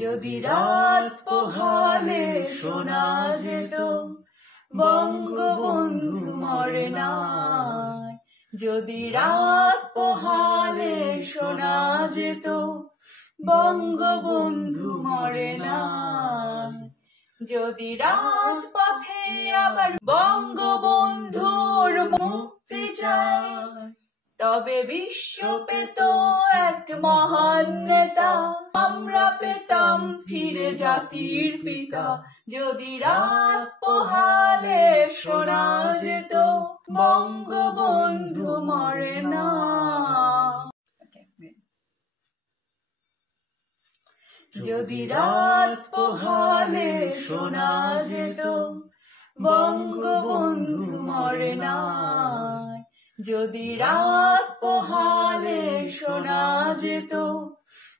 যদি রাত পোহালে শোনা যেত বঙ্গবন্ধু মরে নাই, যদি রাত পোহালে শোনা যেত বঙ্গবন্ধু মরে নাই, যদি রাজপথে আবার বঙ্গবন্ধুর মুক্তি চায়, তবে বিশ্ব পেত এক মহান নেতা, আমরা পেতাম ফিরে জাতির পিতা। যদি রাত পোহালে শোনা যেত বঙ্গবন্ধু মরে না। যদি রাত পোহালে শোনা যেত বঙ্গবন্ধু মরে নাই, যদি রাত পোহালে শোনা যেত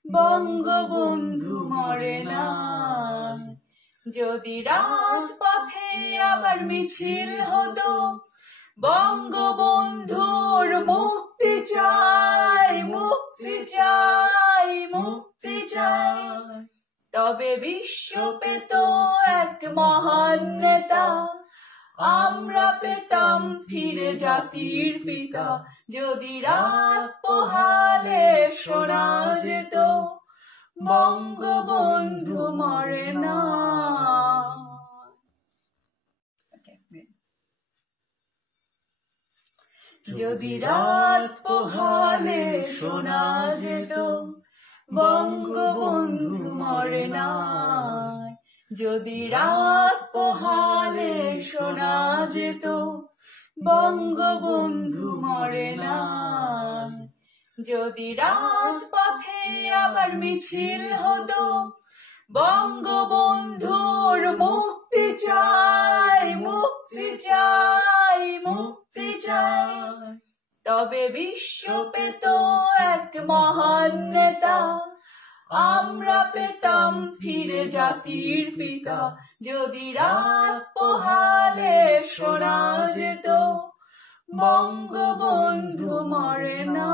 বঙ্গবন্ধু মরে নাই, যদি রাজপথে আবার মিছিল হতো বঙ্গবন্ধুর মুক্তি চাই, মুক্তি চাই, মুক্তি চাই, তবে বিশ্ব পেত এক মহান নেতা, আমরা পেতাম ফিরে জাতির পিতা। যদি রাত পোহালে শোনা যেত বঙ্গবন্ধু মরে না। যদি রাত পোহালে শোনা যেত বঙ্গবন্ধু মরে নাই, যদি রাত পোহালে শোনা যেত বঙ্গবন্ধু মরে নাই, যদি রাজপথে আবার মিছিল হতো বঙ্গবন্ধুর মুক্তি চাই, মুক্তি চাই, মুক্তি চাই, তবে বিশ্ব পেত এক মহান নেতা, আমরা পেতাম ফিরে জাতির পিতা। যদি রাত পোহালে শোনা যেত বঙ্গবন্ধু মরে না।